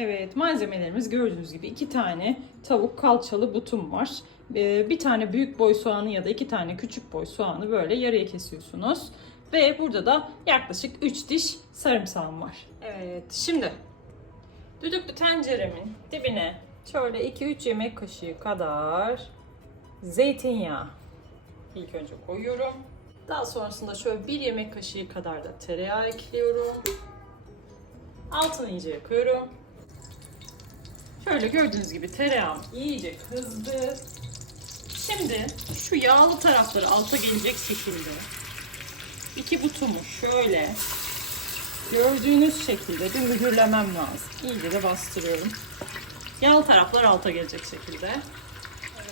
Evet malzemelerimiz gördüğünüz gibi iki tane tavuk kalçalı butum var. Ee, Bir tane büyük boy soğanı ya da iki tane küçük boy soğanı böyle yarıya kesiyorsunuz. Ve burada da yaklaşık 3 diş sarımsağım var. Evet şimdi düdüklü tenceremin dibine şöyle 2-3 yemek kaşığı kadar zeytinyağı ilk önce koyuyorum. Daha sonrasında şöyle bir yemek kaşığı kadar da tereyağı ekliyorum. Altını iyice yakıyorum. Şöyle gördüğünüz gibi tereyağım iyice kızdı. Şimdi şu yağlı tarafları alta gelecek şekilde iki butumu şöyle gördüğünüz şekilde bir mühürlemem lazım. İyice de bastırıyorum. Yağlı taraflar alta gelecek şekilde.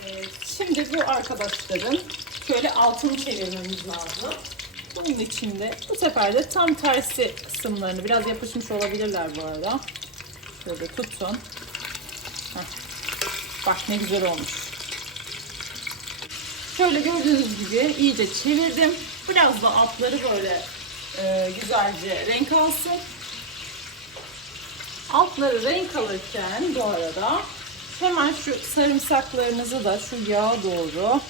Evet, şimdi bu arkadaşların şöyle altını çevirmemiz lazım. Bunun için de bu sefer de tam tersi kısımlarını biraz yapışmış olabilirler bu arada. Şöyle tutun. Bak ne güzel olmuş. Şöyle gördüğünüz gibi iyice çevirdim. Biraz da altları böyle e, güzelce renk alsın. Altları renk alırken bu arada hemen şu sarımsaklarınızı da şu yağa doğru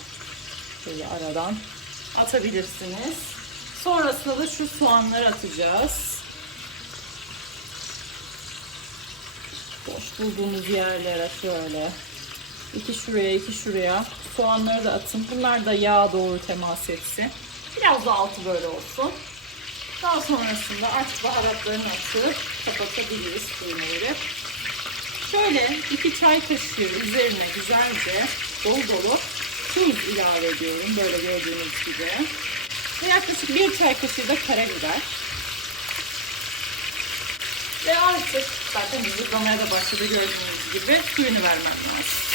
şöyle aradan atabilirsiniz. Sonrasında da şu soğanları atacağız. Boş bulduğunuz yerlere şöyle iki şuraya iki şuraya soğanları da atın. Bunlar da yağa doğru temas etsin. Biraz da altı böyle olsun. Daha sonrasında artık baharatlarını atıp kapatabiliriz suyunu verip. Şöyle iki çay kaşığı üzerine güzelce dolu dolu tuz ilave ediyorum. Böyle gördüğünüz gibi. Ve yaklaşık bir çay kaşığı da karabiber. Ve artık zaten vücutlamaya da başladı gördüğünüz gibi suyunu vermem lazım.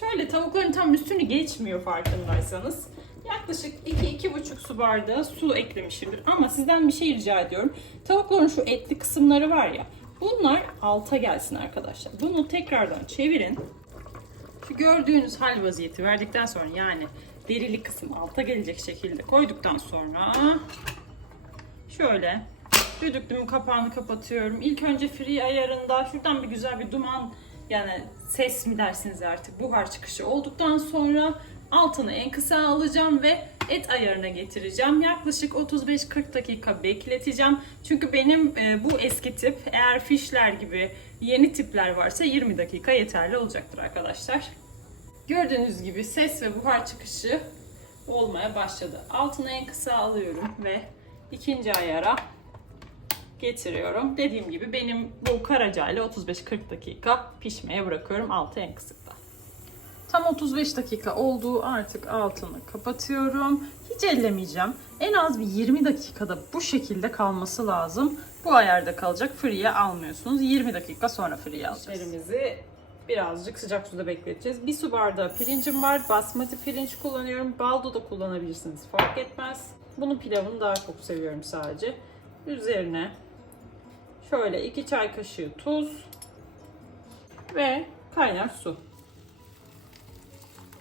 Şöyle tavukların tam üstünü geçmiyor farkındaysanız. Yaklaşık 2-2,5 su bardağı su eklemişimdir. Ama sizden bir şey rica ediyorum. Tavukların şu etli kısımları var ya. Bunlar alta gelsin arkadaşlar. Bunu tekrardan çevirin. Şu gördüğünüz hal vaziyeti verdikten sonra yani derili kısım alta gelecek şekilde koyduktan sonra şöyle düdüklümün kapağını kapatıyorum. İlk önce free ayarında şuradan bir güzel bir duman yani ses mi dersiniz artık buhar çıkışı olduktan sonra altını en kısa alacağım ve et ayarına getireceğim. Yaklaşık 35-40 dakika bekleteceğim. Çünkü benim e, bu eski tip eğer fişler gibi yeni tipler varsa 20 dakika yeterli olacaktır arkadaşlar. Gördüğünüz gibi ses ve buhar çıkışı olmaya başladı. Altını en kısa alıyorum ve ikinci ayara getiriyorum. Dediğim gibi benim bu karaca ile 35-40 dakika pişmeye bırakıyorum altı en kısıkta. Tam 35 dakika oldu. Artık altını kapatıyorum. Hiç ellemeyeceğim. En az bir 20 dakikada bu şekilde kalması lazım. Bu ayarda kalacak. Free'ye almıyorsunuz. 20 dakika sonra free'ye alacağız. Elimizi birazcık sıcak suda bekleteceğiz. Bir su bardağı pirincim var. Basmati pirinç kullanıyorum. Baldo da kullanabilirsiniz. Fark etmez. Bunun pilavını daha çok seviyorum sadece. Üzerine şöyle 2 çay kaşığı tuz ve kaynar su.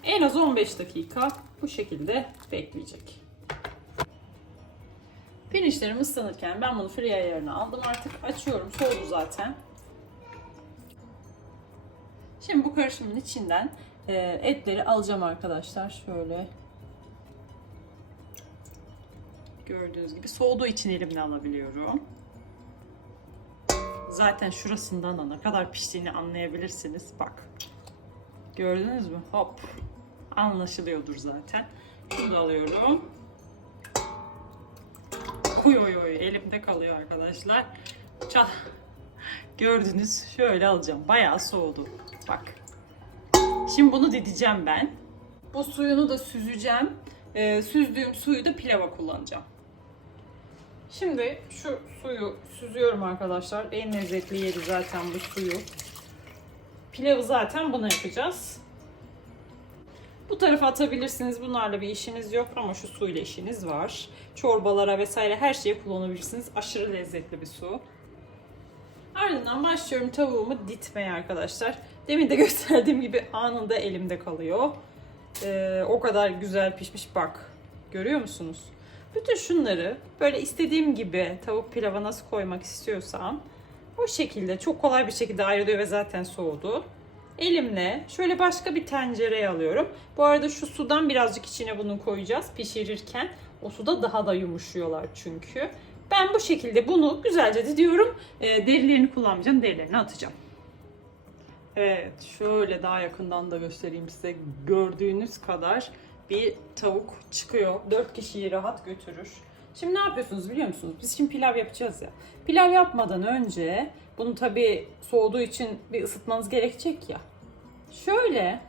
En az 15 dakika bu şekilde bekleyecek. Pirinçlerim ıslanırken ben bunu free ayarına aldım artık. Açıyorum. Soğudu zaten. Şimdi bu karışımın içinden e, etleri alacağım arkadaşlar. Şöyle gördüğünüz gibi soğuduğu için elimle alabiliyorum. Zaten şurasından da ne kadar piştiğini anlayabilirsiniz. Bak. Gördünüz mü? Hop. Anlaşılıyordur zaten. Şunu da alıyorum. Oy oy oy elimde kalıyor arkadaşlar. Çal. Gördünüz. Şöyle alacağım. Bayağı soğudu. Bak. Şimdi bunu dideceğim ben. Bu suyunu da süzeceğim. Ee, süzdüğüm suyu da pilava kullanacağım. Şimdi şu suyu süzüyorum arkadaşlar. En lezzetli yeri zaten bu suyu. Pilavı zaten buna yapacağız. Bu tarafa atabilirsiniz. Bunlarla bir işiniz yok ama şu suyla işiniz var. Çorbalara vesaire her şeye kullanabilirsiniz. Aşırı lezzetli bir su. Ardından başlıyorum tavuğumu ditmeye arkadaşlar. Demin de gösterdiğim gibi anında elimde kalıyor. Ee, o kadar güzel pişmiş bak. Görüyor musunuz? Bütün şunları böyle istediğim gibi tavuk pilava nasıl koymak istiyorsam o şekilde çok kolay bir şekilde ayrılıyor ve zaten soğudu. Elimle şöyle başka bir tencereye alıyorum. Bu arada şu sudan birazcık içine bunu koyacağız pişirirken. O suda daha da yumuşuyorlar çünkü. Ben bu şekilde bunu güzelce didiyorum. E, derilerini kullanmayacağım. Derilerini atacağım. Evet şöyle daha yakından da göstereyim size. Gördüğünüz kadar bir tavuk çıkıyor. 4 kişiyi rahat götürür. Şimdi ne yapıyorsunuz biliyor musunuz? Biz şimdi pilav yapacağız ya. Pilav yapmadan önce bunu tabii soğuduğu için bir ısıtmanız gerekecek ya. Şöyle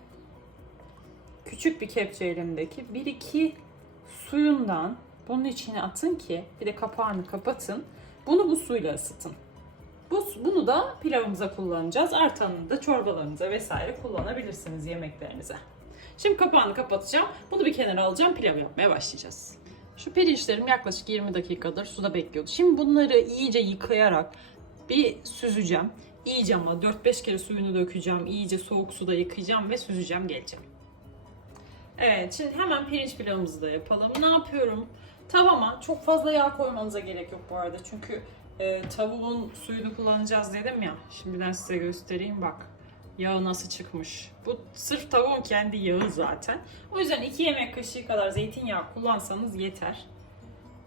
küçük bir kepçe elimdeki bir iki suyundan bunun içine atın ki bir de kapağını kapatın. Bunu bu suyla ısıtın. Bu, bunu da pilavımıza kullanacağız. Artanını da çorbalarınıza vesaire kullanabilirsiniz yemeklerinize. Şimdi kapağını kapatacağım. Bunu bir kenara alacağım. Pilav yapmaya başlayacağız. Şu pirinçlerim yaklaşık 20 dakikadır suda bekliyordu. Şimdi bunları iyice yıkayarak bir süzeceğim. İyice ama 4-5 kere suyunu dökeceğim. İyice soğuk suda yıkayacağım ve süzeceğim geleceğim. Evet şimdi hemen pirinç pilavımızı da yapalım. Ne yapıyorum? Tavama çok fazla yağ koymanıza gerek yok bu arada. Çünkü e, tavuğun suyunu kullanacağız dedim ya. Şimdiden size göstereyim bak. Yağı nasıl çıkmış. Bu sırf tavuğun kendi yağı zaten. O yüzden 2 yemek kaşığı kadar zeytinyağı kullansanız yeter.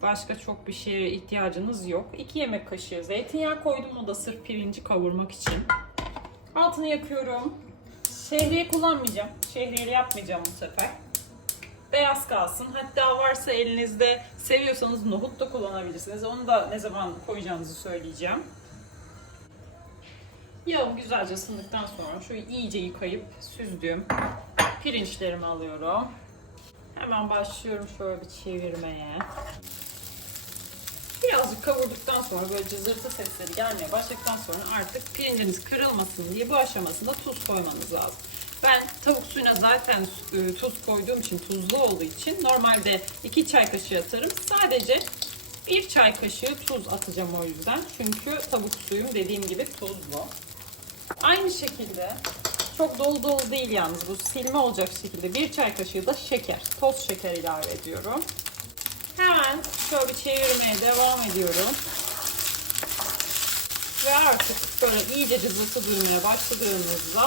Başka çok bir şeye ihtiyacınız yok. 2 yemek kaşığı zeytinyağı koydum. O da sırf pirinci kavurmak için. Altını yakıyorum. Şehriye kullanmayacağım. Şehriyeli yapmayacağım bu sefer. Beyaz kalsın. Hatta varsa elinizde seviyorsanız nohut da kullanabilirsiniz. Onu da ne zaman koyacağınızı söyleyeceğim. Yağım güzelce ısındıktan sonra şu iyice yıkayıp süzdüğüm pirinçlerimi alıyorum. Hemen başlıyorum şöyle bir çevirmeye. Birazcık kavurduktan sonra böyle cızırtı sesleri gelmeye başladıktan sonra artık pirinciniz kırılmasın diye bu aşamasında tuz koymanız lazım. Ben tavuk suyuna zaten e, tuz koyduğum için tuzlu olduğu için normalde 2 çay kaşığı atarım. Sadece 1 çay kaşığı tuz atacağım o yüzden. Çünkü tavuk suyum dediğim gibi tuzlu. Aynı şekilde çok dolu dolu değil yalnız bu silme olacak şekilde bir çay kaşığı da şeker, toz şeker ilave ediyorum. Hemen şöyle bir çevirmeye devam ediyorum. Ve artık böyle iyice cızıltı duymaya başladığımızda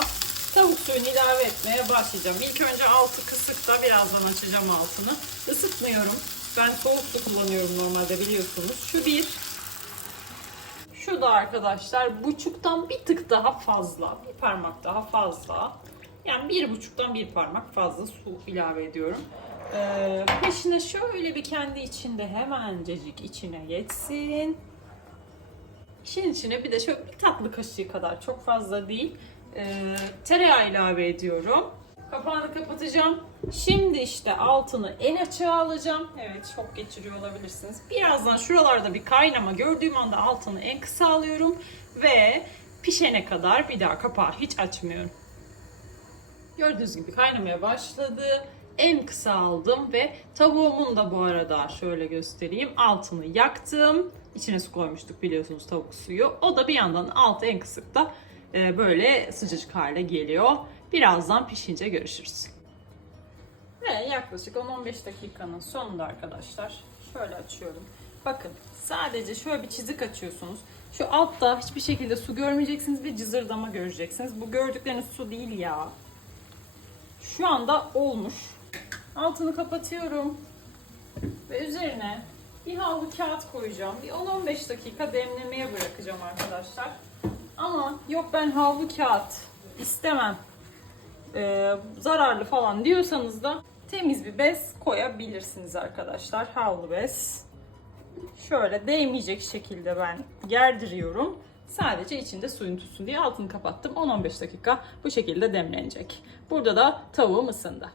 tavuk suyunu ilave etmeye başlayacağım. İlk önce altı kısık da birazdan açacağım altını. Isıtmıyorum. Ben soğuk su kullanıyorum normalde biliyorsunuz. Şu bir. Şu da arkadaşlar buçuktan bir tık daha fazla. Bir parmak daha fazla. Yani bir buçuktan bir parmak fazla su ilave ediyorum. Ee, peşine şöyle bir kendi içinde hemencecik içine geçsin. İşin içine bir de şöyle bir tatlı kaşığı kadar çok fazla değil. Ee, tereyağı ilave ediyorum. Kapağını kapatacağım. Şimdi işte altını en açığa alacağım. Evet çok geçiriyor olabilirsiniz. Birazdan şuralarda bir kaynama gördüğüm anda altını en kısa alıyorum. Ve pişene kadar bir daha kapağı hiç açmıyorum. Gördüğünüz gibi kaynamaya başladı. En kısa aldım ve tavuğumun da bu arada şöyle göstereyim. Altını yaktım. İçine su koymuştuk biliyorsunuz tavuk suyu. O da bir yandan altı en kısıkta e, böyle sıcacık hale geliyor. Birazdan pişince görüşürüz. Ve yaklaşık 10-15 dakikanın sonunda arkadaşlar şöyle açıyorum. Bakın sadece şöyle bir çizik açıyorsunuz. Şu altta hiçbir şekilde su görmeyeceksiniz ve cızırdama göreceksiniz. Bu gördükleriniz su değil ya. Şu anda olmuş. Altını kapatıyorum. Ve üzerine bir havlu kağıt koyacağım. Bir 10-15 dakika demlemeye bırakacağım arkadaşlar. Ama yok ben havlu kağıt istemem. Ee, zararlı falan diyorsanız da temiz bir bez koyabilirsiniz arkadaşlar. Havlu bez. Şöyle değmeyecek şekilde ben gerdiriyorum. Sadece içinde suyun tutsun diye altını kapattım. 10-15 dakika bu şekilde demlenecek. Burada da tavuğum ısındı.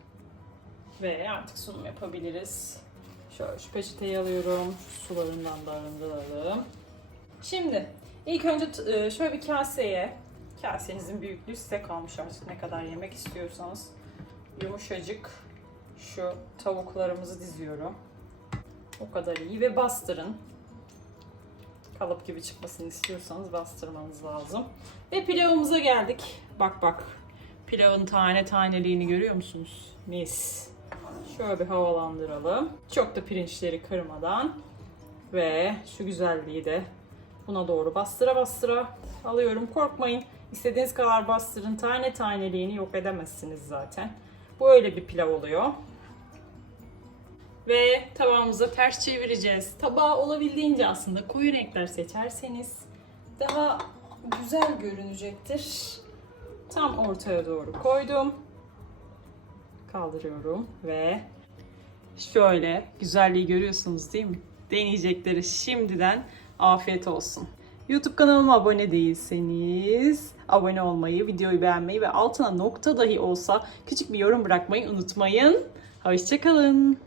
Ve artık sunum yapabiliriz. Şöyle şu peçeteyi alıyorum. Sularından da arındıralım. Şimdi ilk önce e, şöyle bir kaseye, kasenizin büyüklüğü size kalmış artık ne kadar yemek istiyorsanız. Yumuşacık şu tavuklarımızı diziyorum. O kadar iyi ve bastırın. Kalıp gibi çıkmasını istiyorsanız bastırmanız lazım. Ve pilavımıza geldik. Bak bak. Pilavın tane taneliğini görüyor musunuz? Mis. Şöyle bir havalandıralım. Çok da pirinçleri kırmadan. Ve şu güzelliği de buna doğru bastıra bastıra alıyorum. Korkmayın. İstediğiniz kadar bastırın. Tane taneliğini yok edemezsiniz zaten. Bu öyle bir pilav oluyor. Ve tabağımıza ters çevireceğiz. Tabağı olabildiğince aslında koyu renkler seçerseniz daha güzel görünecektir. Tam ortaya doğru koydum. Kaldırıyorum ve şöyle güzelliği görüyorsunuz değil mi? Deneyecekleri şimdiden afiyet olsun. YouTube kanalıma abone değilseniz abone olmayı, videoyu beğenmeyi ve altına nokta dahi olsa küçük bir yorum bırakmayı unutmayın. Hoşçakalın.